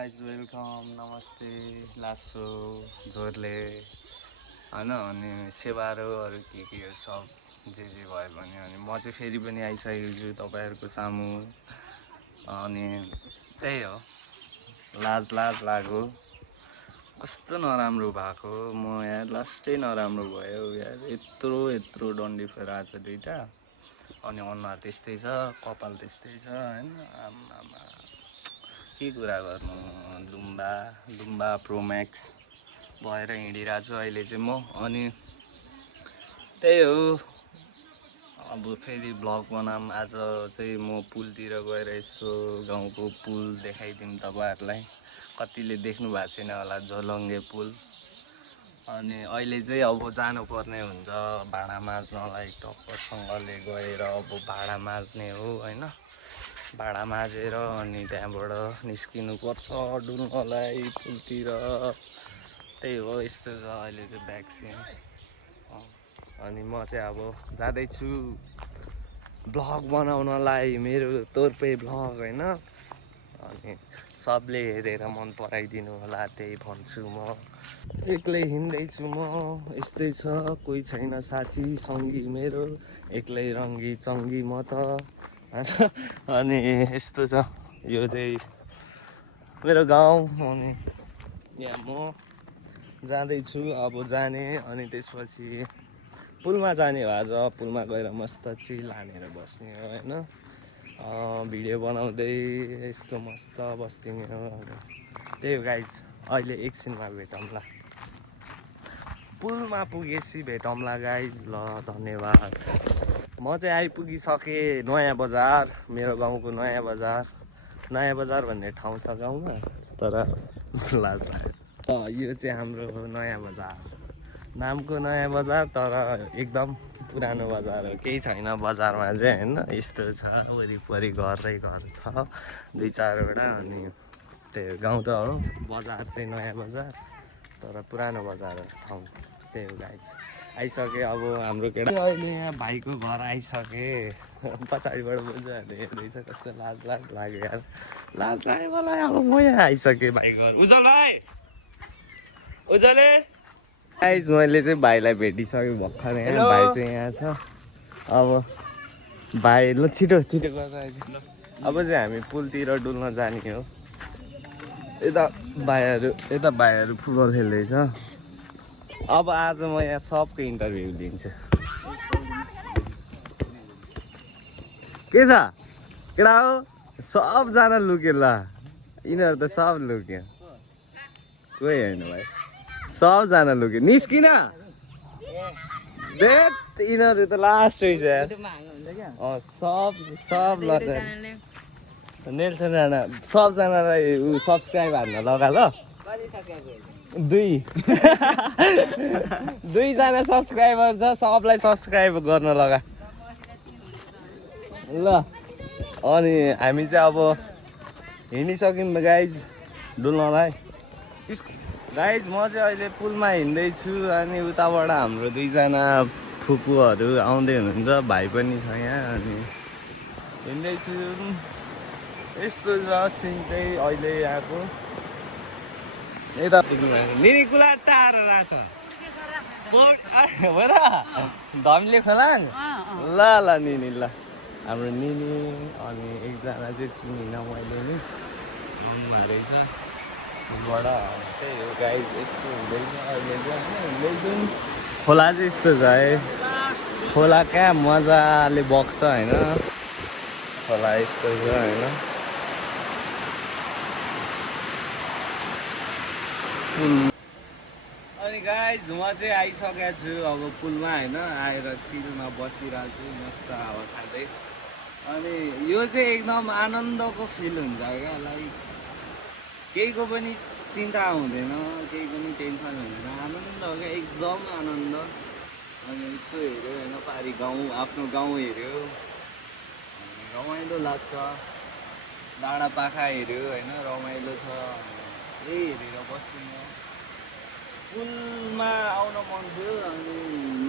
Guys welcome नमस्ते लासो जोरले होइन अनि सेवारोहरू के सब जे भयो भने अनि म चाहिँ फेरि पनि आइसकेको छु तपाईँहरूको सामु अनि त्यही हो लाज लाग्यो कस्तो नराम्रो भएको म यार लास्टै नराम्रो भयो यार यत्रो डन्डी फेर आज दुइटा अनि अनुहार त्यस्तै छ कपाल त्यस्तै छ होइन आमा के कुरा गर्नु लुम्बा प्रोम्याक्स भएर हिँडिरहेको छु अहिले चाहिँ म अनि त्यही हो अब फेरि भ्लग बनाऊँ आज चाहिँ म पुलतिर गएर यसो गाउँको पुल देखाइदिउँ तपाईँहरूलाई कतिले देख्नु भएको छैन होला झोलङ्गे पुल अनि अहिले चाहिँ अब जानुपर्ने हुन्छ भाँडा माझ्नलाई टक्कसँगले गएर अब भाँडा माझ्ने हो होइन भाँडा माझेर अनि त्यहाँबाट निस्किनु पर्छ डुल्नलाई पुलतिर त्यही हो यस्तो छ अहिले चाहिँ भ्याक्सिन अनि म चाहिँ अब जाँदैछु भ्लग बनाउनलाई मेरो तोर्पे भ्लग होइन अनि सबले हेरेर मन पराइदिनु होला त्यही भन्छु म एक्लै हिँड्दैछु म यस्तै छ कोही छैन साथी सङ्गी मेरो एक्लै रङ्गी चङ्गी म त अनि यस्तो छ यो चाहिँ मेरो गाउँ अनि यहाँ म जाँदैछु अब जाने अनि त्यसपछि पुलमा जाने हो आज पुलमा गएर मस्त चिल हानेर बस्ने हो होइन भिडियो बनाउँदै यस्तो मस्त बस्दिने हो त्यही हो गाइज अहिले एकछिनमा भेटौँला पुलमा पुगेपछि भेटौँला गाइज ल धन्यवाद म चाहिँ आइपुगिसकेँ नयाँ बजार मेरो गाउँको नयाँ बजार भन्ने ठाउँ छ गाउँमा तर लाज लाग्यो यो चाहिँ हाम्रो नयाँ बजार नामको नयाँ बजार तर एकदम पुरानो बजार हो केही छैन बजारमा चाहिँ होइन यस्तो छ वरिपरि घरै घर छ 2-4वटा अनि त्यही गाउँ त हो बजार चाहिँ नयाँ बजार तर पुरानो बजार हो ठाउँ त्यही हो गाइज आइसकेँ अब हाम्रो केटा अहिले यहाँ भाइको घर आइसकेँ पछाडिबाट बोजूहरूले हेर्दैछ कस्तो लाज लाग्यो यार लाज लाग्यो मलाई अब म यहाँ आइसकेँ भाइको घर उजले गाइज मैले चाहिँ भाइलाई भेटिसकेँ भर्खर यहाँ भाइ चाहिँ यहाँ छ अब भाइ ल छिटो गरेर आइज अब चाहिँ हामी पुलतिर डुल्न जाने हो यता भाइहरू फुटबल खेल्दैछ अब आज म यहाँ सबको इन्टरभ्यू दिन्छु के छ केटा हो सबजना लुक्यो ल यिनीहरू त सब लुक्यो कोही होइन भाइ सबजना लुक्यो निस्किन देत यिनीहरू त लास्ट रहेछ सब ल नेल्सन राणा सबजनालाई सब्सक्राइब हान्न लगा ल 2जना सब्सक्राइबर छ सबलाई सब्सक्राइब गर्न लगा ल अनि हामी चाहिँ अब हिँडिसक्यौँ गाइज डुल्नलाई गाइज म चाहिँ अहिले पुलमा हिँड्दैछु अनि उताबाट हाम्रो 2जना फुपूहरू आउँदै हुनुहुन्छ भाइ पनि छ यहाँ अनि हिँड्दैछु यस्तो छ सिन चाहिँ अहिले यहाँको यता निनी कुला टाढो रहेछ हो र धमिले खोलाङ ल निनी ल हाम्रो निनी अनि एकजना चाहिँ चिनिन मैले नि रहेछ बाट त्यही हो गाइज यस्तो हुँदैछ अहिले चाहिँ हिँड्दैछौँ खोला चाहिँ यस्तो छ है खोला क्या मजाले बग्छ होइन खोला यस्तो छ होइन अनि गाइज म चाहिँ आइसकेको छु अब पुलमा होइन आएर चिलमा बसिरहेको छु मस्त हावा खाँदै अनि यो चाहिँ एकदम आनन्दको फिल हुन्छ क्या लाइक केहीको पनि चिन्ता हुँदैन केही पनि टेन्सन हुँदैन आनन्द हो क्या एकदम आनन्द अनि यसो हेऱ्यो होइन पारि गाउँ आफ्नो गाउँ हेऱ्यो रमाइलो लाग्छ डाँडापाखा हेऱ्यो होइन रमाइलो छ यही हेरेर बस्छु म पुलमा आउन मन थियो अनि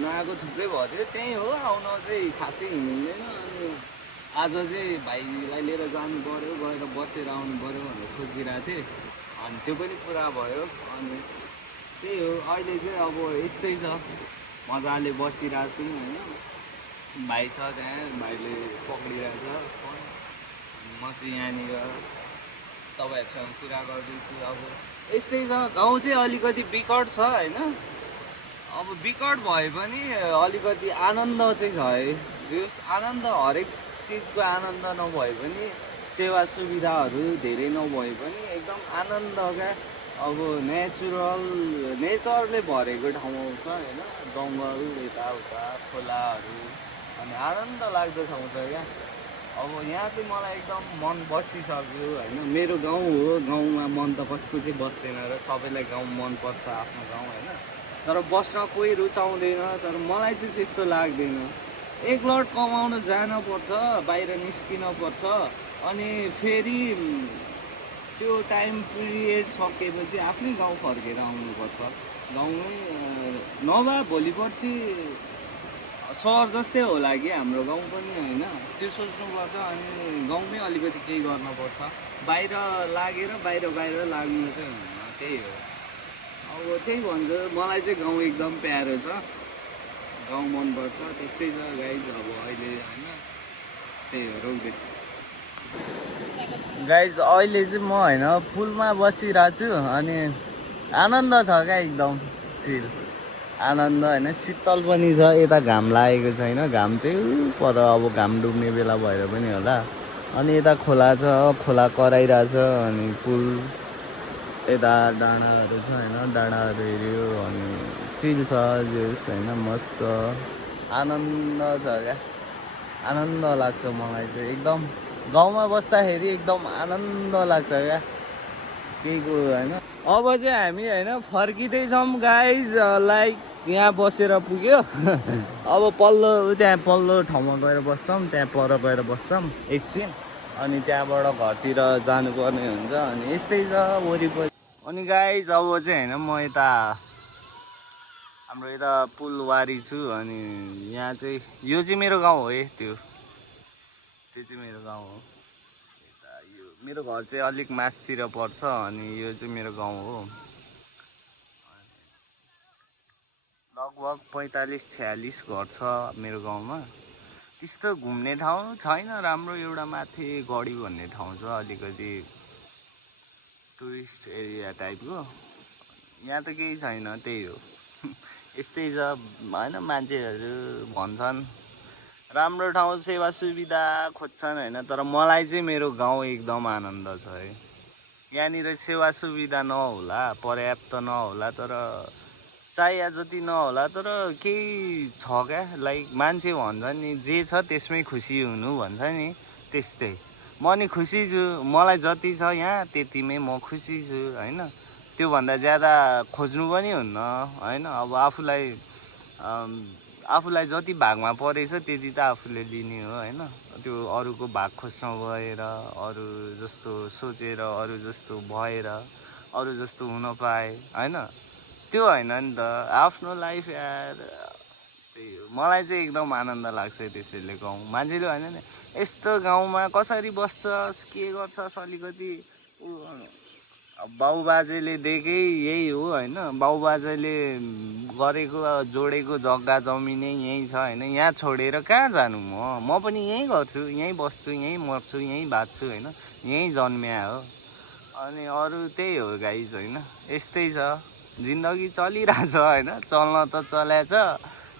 नआएको थुप्रै भयो थियो त्यही हो आउन चाहिँ खासै हिँडिँदैन अनि आज चाहिँ भाइलाई लिएर जानु पऱ्यो गएर बसेर आउनु पऱ्यो भनेर सोचिरहेको थिएँ अनि त्यो पनि पुरा भयो। अनि त्यही हो, अहिले चाहिँ अब यस्तै छ, मजाले बसिरहेको छु होइन। भाइ छ त्यहाँ, भाइले पक्रिरहेछ फोन, म चाहिँ यहाँनिर तपाईँहरूसँग कुरा गर्दैछु। अब यस्तै छ, गाउँ चाहिँ अलिकति बिकट छ होइन। अब बिकट भए पनि अलिकति आनन्द चाहिँ छ है। जस आनन्द, हरेक चिजको आनन्द नभए पनि, सेवा सुविधाहरू धेरै नभए पनि एकदम आनन्द क्या। अब नेचरले भरेको ठाउँ छ होइन, जङ्गल यताउता खोलाहरू, अनि आनन्द लाग्दो ठाउँ छ क्या। अब यहाँ चाहिँ मलाई एकदम मन बसिसक्यो होइन। मेरो गाउँ हो, गाउँमा मन त कसको चाहिँ बस्दैन र, सबैलाई गाउँ मनपर्छ आफ्नो गाउँ होइन। तर बस्न कोही रुचाउँदैन, तर मलाई चाहिँ त्यस्तो लाग्दैन। एक लट कमाउन जानुपर्छ, बाहिर निस्किन पर्छ, अनि फेरि त्यो टाइम पिरियड सकेपछि आफ्नै गाउँ फर्केर आउनुपर्छ। गाउँमै नभए भोलि पर्सि सहर जस्तै होला कि हाम्रो गाउँ पनि होइन, त्यो सोच्नुपर्छ। अनि गाउँमै अलिकति केही गर्नुपर्छ, बाहिर लागेर बाहिर लाग्नु चाहिँ हुँदैन, त्यही हो। अब त्यही भन्छु, मलाई चाहिँ गाउँ एकदम प्यारो छ, गाउँ मनपर्छ। त्यस्तै छ गाइज अब अहिले होइन, त्यही हो। रोक्दै गाइज अहिले चाहिँ म होइन पुलमा बसिरहेको छु, अनि आनन्द छ क्या, एकदम चिल आनन्द होइन। शीतल पनि छ, यता घाम लागेको छैन, घाम चाहिँ पर अब घाम डुब्ने बेला भएर पनि होला। अनि यता खोला छ, खोला कराइरहेछ, अनि पुल यता डाँडाहरू छ होइन, डाँडाहरू हेऱ्यो, अनि चिल छ जस होइन, मस्त आनन्द छ क्या। आनन्द लाग्छ मलाई चाहिँ एकदम, गाउँमा बस्दाखेरि एकदम आनन्द लाग्छ क्या, केही कुरो होइन। अब चाहिँ हामी होइन फर्किँदैछौँ गाइज, लाइक यहाँ बसेर पुग्यो। अब त्यहाँ पल्लो ठाउँमा गएर बस्छौँ, त्यहाँ पर गएर बस्छौँ एकछिन, अनि त्यहाँबाट घरतिर जानुपर्ने हुन्छ। अनि यस्तै छ वरिपरि। अनि गाइज अब चाहिँ होइन म यता हाम्रो यता पुलवारी छु, अनि यहाँ चाहिँ यो चाहिँ मेरो गाउँ हो है, त्यो चाहिँ मेरो गाउँ हो। यो मेरो घर चाहिँ अलिक मासतिर पर्छ, अनि यो चाहिँ मेरो गाउँ हो। लगभग 45-46 घर छ मेरो गाउँमा। त्यस्तो घुम्ने ठाउँ छैन राम्रो, एउटा माथि गढी भन्ने ठाउँ छ, अलिकति टुरिस्ट एरिया टाइपको। यहाँ त केही छैन, त्यही हो। यस्तै छ होइन, मान्छेहरू भन्छन् राम्रो ठाउँ, सेवा सुविधा खोज्छन् होइन, तर मलाई चाहिँ मेरो गाउँ एकदम आनन्द छ है। यहाँनिर सेवा सुविधा नहोला, पर्याप्त नहोला, तर चाहिए जति नहोला, तर केही छ क्या। लाइक मान्छे भन्छ नि जे छ त्यसमै खुसी हुनु भन्छ नि, त्यस्तै म नि खुसी छु। मलाई जति छ यहाँ त्यतिमै म खुसी छु होइन। त्योभन्दा ज्यादा खोज्नु पनि हुन्न होइन। अब आफूलाई जति भागमा परेछ त्यति त आफूले लिने हो होइन। त्यो अरूको भाग खोज्न गएर, अरू जस्तो सोचेर, अरू जस्तो भएर, अरू जस्तो हुन पाए होइन, त्यो होइन नि त आफ्नो लाइफ यार। त्यही हो, मलाई चाहिँ एकदम आनन्द लाग्छ त्यसैले। गाउँ मान्छेले होइन नि यस्तो गाउँमा कसरी बस्छस्, के गर्छस्, अलिकति बाउबाजेले देखे यही हो होइन। बाउबाजेले गरेको जोडेको जग्गा जमिनै यहीँ छ होइन। यहाँ छोडेर कहाँ जानु, म पनि यहीँ गर्छु, यहीँ बस्छु, यहीँ मर्छु, यहीँ बाँच्छु होइन, यहीँ जन्मिया हो। अनि अरू त्यही हो गाइज होइन, यस्तै छ जिन्दगी चलिरहेछ होइन। चल्न त चल्याछ,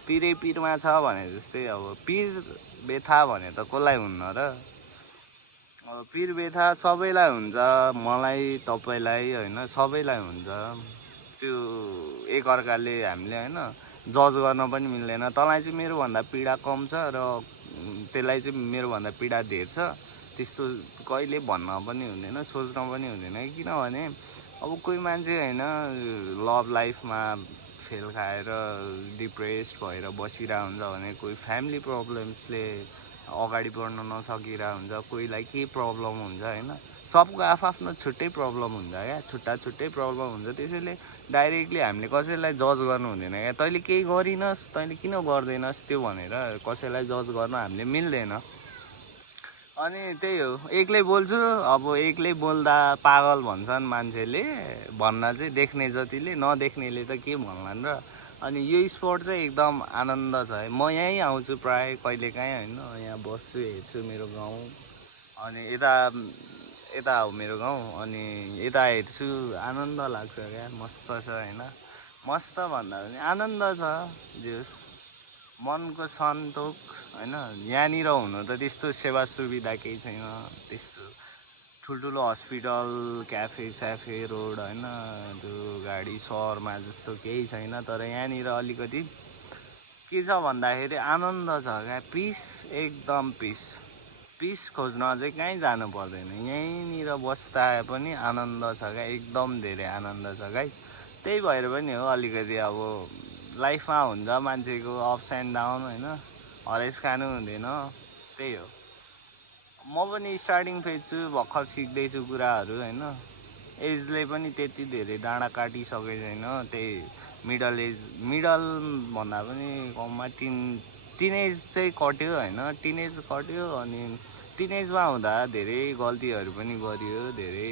पिरै पिरमा छ भने जस्तै। अब पिर व्यथा भने त कसलाई हुन्न र। अब पिर व्यथा सबैलाई हुन्छ, मलाई तपाईँलाई होइन, सबैलाई हुन्छ। त्यो एकअर्काले हामीले होइन जज गर्न पनि मिल्दैन। तँलाई चाहिँ मेरोभन्दा पीडा कम छ र त्यसलाई चाहिँ मेरोभन्दा पीडा धेर छ, त्यस्तो कहिले भन्न पनि हुँदैन, सोच्न पनि हुँदैन। किनभने अब कोही मान्छे होइन लभ लाइफमा फेल खाएर डिप्रेस्ड भएर बसिरहेको हुन्छ भने, कोही फ्यामिली प्रब्लम्सले अगाडि बढ्न नसकिरहेको हुन्छ, कोहीलाई के प्रब्लम हुन्छ होइन। सबको आफ्नो छुट्टै प्रब्लम हुन्छ क्या, छुट्टै प्रब्लम हुन्छ। त्यसैले डाइरेक्टली हामीले कसैलाई जज गर्नु हुँदैन क्या। तैँले केही गरिनस्, तैँले किन गर्दैनस् त्यो भनेर कसैलाई जज गर्न हामीले मिल्दैन। अनि त्यही हो एक्लै बोल्छु अब एक्लै बोल्दा पागल भन्छन् मान्छेले भन्न चाहिँ देख्ने जतिले नदेख्नेले त के भन्लान् र अनि यो स्पट चाहिँ एकदम आनन्द छ है म यहीँ आउँछु प्राय कहिलेकाहीँ होइन यहाँ बस्छु हेर्छु मेरो गाउँ अनि यता यता हो मेरो गाउँ अनि यता हेर्छु आनन्द लाग्छ क्या मस्त छ होइन मस्त भन्दा पनि आनन्द छ जे होस् मनको सन्तोक होइन यहाँनिर हुनु त त्यस्तो सेवा सुविधा केही छैन त्यस्तो ठुल्ठुलो हस्पिटल क्याफे स्याफे रोड होइन त्यो गाडी सहरमा जस्तो केही छैन तर यहाँनिर अलिकति के छ भन्दाखेरि आनन्द छ क्या पिस एकदम पिस खोज्न चाहिँ कहीँ जानु पर्दैन यहीँनिर बस्दा पनि आनन्द छ क्या एकदम धेरै आनन्द छ गाई त्यही भएर पनि हो अलिकति अब लाइफमा हुन्छ मान्छेको अप्स एन्ड डाउन होइन हरेस खानु हुँदैन त्यही हो म पनि स्टार्टिङ फेज छु भर्खर सिक्दैछु कुराहरू होइन एजले पनि त्यति धेरै डाँडा काटिसकेको छैन त्यही मिडल भन्दा पनि कममा टिनेज चाहिँ कट्यो होइन टिनेज कट्यो अनि टिनेजमा हुँदा धेरै गल्तीहरू पनि गरियो धेरै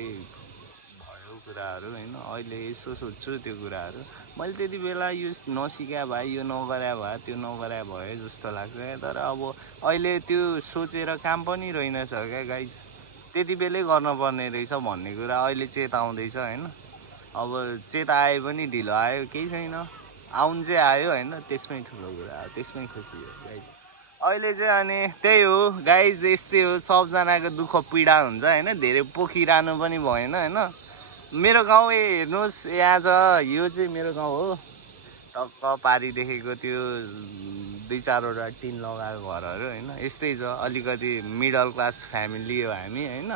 भयो कुराहरू होइन अहिले यसो सोध्छु त्यो कुराहरू मैले त्यति बेला यो नसिक्या भए यो नगरे भए त्यो नगरे भए जस्तो लाग्छ तर अब अहिले त्यो सोचेर काम पनि रहेनछ क्या गाइज त्यति बेलै गर्नुपर्ने रहेछ भन्ने कुरा अहिले चेत आउँदैछ होइन अब चेत आए पनि ढिलो आयो केही छैन आउनु चाहिँ आयो होइन त्यसमै ठुलो कुरा हो त्यसमै खुसी हो गाइज अहिले चाहिँ अनि त्यही हो गाइज यस्तै हो सबजनाको दुःख पीडा हुन्छ होइन धेरै पोखिरहनु पनि भएन होइन मेरो गाउँ हेर्नुहोस् यहाँ छ यो चाहिँ मेरो गाउँ हो टक्क पारिदेखेको त्यो 2-4वटा टिन लगाएको घरहरू होइन यस्तै छ अलिकति मिडल क्लास फ्यामिली हो हामी होइन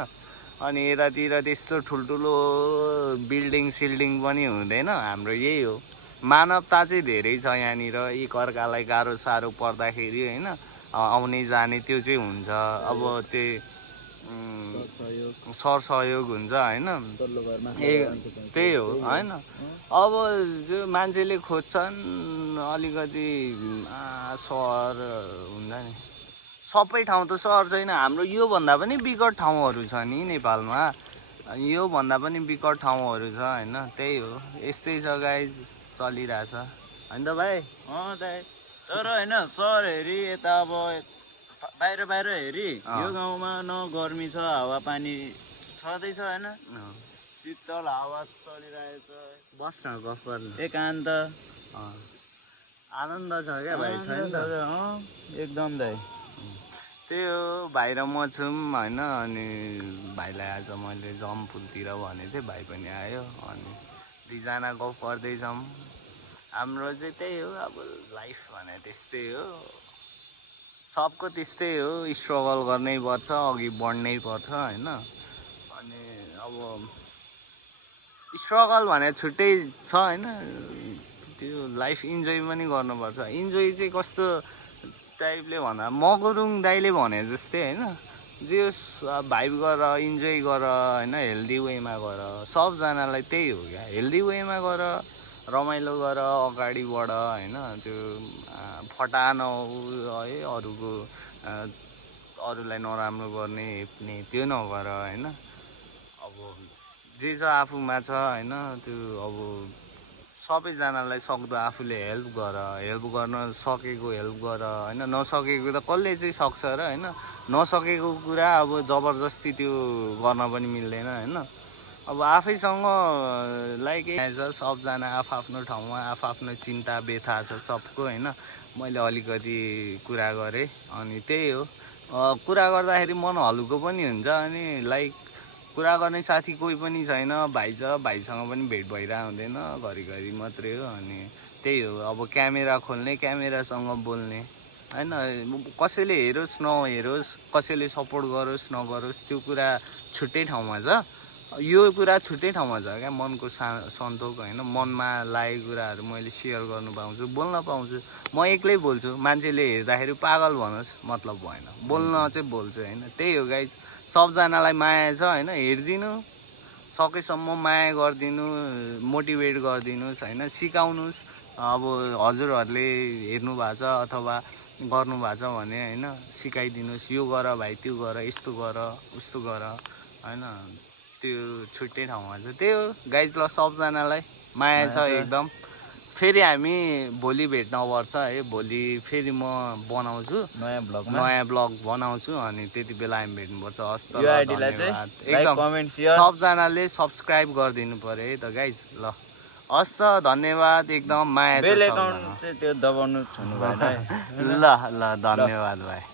अनि यतातिर त्यस्तो ठुल्ठुलो बिल्डिङ सिल्डिङ पनि हुँदैन हाम्रो यही हो मानवता चाहिँ धेरै छ यहाँनिर एकअर्कालाई गाह्रो साह्रो पर्दाखेरि होइन आउने जाने त्यो चाहिँ हुन्छ अब त्यो सरसहयोग हुन्छ होइन त्यही हो होइन अब जो मान्छेले खोज्छन् अलिकति सहर हुन्छ नि सबै ठाउँ त सहर छैन हाम्रो योभन्दा पनि विकट ठाउँहरू छ नि नेपालमा योभन्दा पनि विकट ठाउँहरू छ होइन त्यही हो यस्तै छ गाइज चलिरहेछ होइन त भाइ दाइ तर होइन सहर हेरी यता अब बाहिर हेरी यो गाउँमा न गर्मी छ हावापानी छँदैछ होइन शीतल हावा चलिरहेछ बस न गफ गर्नु एकान्त आनन्द छ क्या भाइ एकदम दाइ त्यही हो भाइ र म छौँ होइन अनि भाइलाई आज मैले जमपुलतिर भनेको थिएँ भाइ पनि आयो अनि दुईजना गफ गर्दैछौँ हाम्रो चाहिँ त्यही हो अब लाइफ भने त्यस्तै हो सबको त्यस्तै हो स्ट्रगल गर्नै पर्छ अघि बढ्नै पर्छ होइन अनि अब स्ट्रगल भने छुट्टै छ होइन त्यो लाइफ इन्जोय पनि गर्नुपर्छ इन्जोय चाहिँ कस्तो टाइपले भन्दा मगुरुङ दाइले भने जस्तै होइन जे भाइब गर इन्जोय गर होइन हेल्दी वेमा गर सबजनालाई त्यही हो क्या हेल्दी वेमा गर रमाइलो गर अगाडि बढ होइन त्यो फटा नहौ है अरूलाई नराम्रो गर्ने हेप्ने त्यो नगर होइन अब जे छ आफूमा छ होइन त्यो अब सबैजनालाई सक्दो आफूले हेल्प गर्न सकेको हेल्प गर होइन नसकेको त कसले चाहिँ सक्छ र होइन नसकेको कुरा अब जबरजस्ती त्यो गर्न पनि मिल्दैन होइन अब आफैसँग लाइक छ सबजना आफ्नो ठाउँमा आफ्नो चिन्ता व्यथा छ सबको होइन मैले अलिकति कुरा गरेँ अनि त्यही हो कुरा गर्दाखेरि मन हल्को पनि हुन्छ अनि लाइक कुरा गर्ने साथी कोही पनि छैन भाइ छ भाइसँग पनि भेट भइरहेको हुँदैन घरिघरि मात्रै हो अनि त्यही हो अब क्यामेरा खोल्ने क्यामेरासँग बोल्ने होइन कसैले हेरोस् नहेरोस् कसैले सपोर्ट गरोस् नगरोस् त्यो कुरा छुट्टै ठाउँमा छ यो कुरा छुट्टै ठाउँमा छ क्या मनको सन्तोक होइन मनमा लागेको कुराहरू मैले सेयर गर्नु पाउँछु बोल्न पाउँछु म एक्लै बोल्छु मान्छेले हेर्दाखेरि पागल भनोस् मतलब भएन बोल्न चाहिँ बोल्छु होइन त्यही हो गाइज सबजनालाई माया छ होइन हेरिदिनु सकेसम्म माया गरिदिनु मोटिभेट गरिदिनुहोस् होइन सिकाउनुहोस् अब हजुरहरूले हेर्नु भएको छ अथवा गर्नु भएको छ भने होइन सिकाइदिनुहोस्, यो गर भाइ, त्यो गर, यस्तो गर, उस्तो गर होइन। त्यो छुट्टै ठाउँमा छ। त्यही हो गाइज। ल सबजनालाई माया छ एकदम। फेरि हामी भोलि भेट्न पर्छ है। भोलि फेरि म बनाउँछु नयाँ ब्लग बनाउँछु अनि त्यति बेला हामी भेट्नुपर्छ। हस् त, धन्यवाद एकदम। सबजनाले सब्सक्राइब गरिदिनु पर्यो है त गाइज। ल हस् त, धन्यवाद एकदम। माया छ सबजना। बेल एकाउन्ट चाहिँ त्यो दबाउनु छुनु भएन है। ल ल, धन्यवाद भाइ।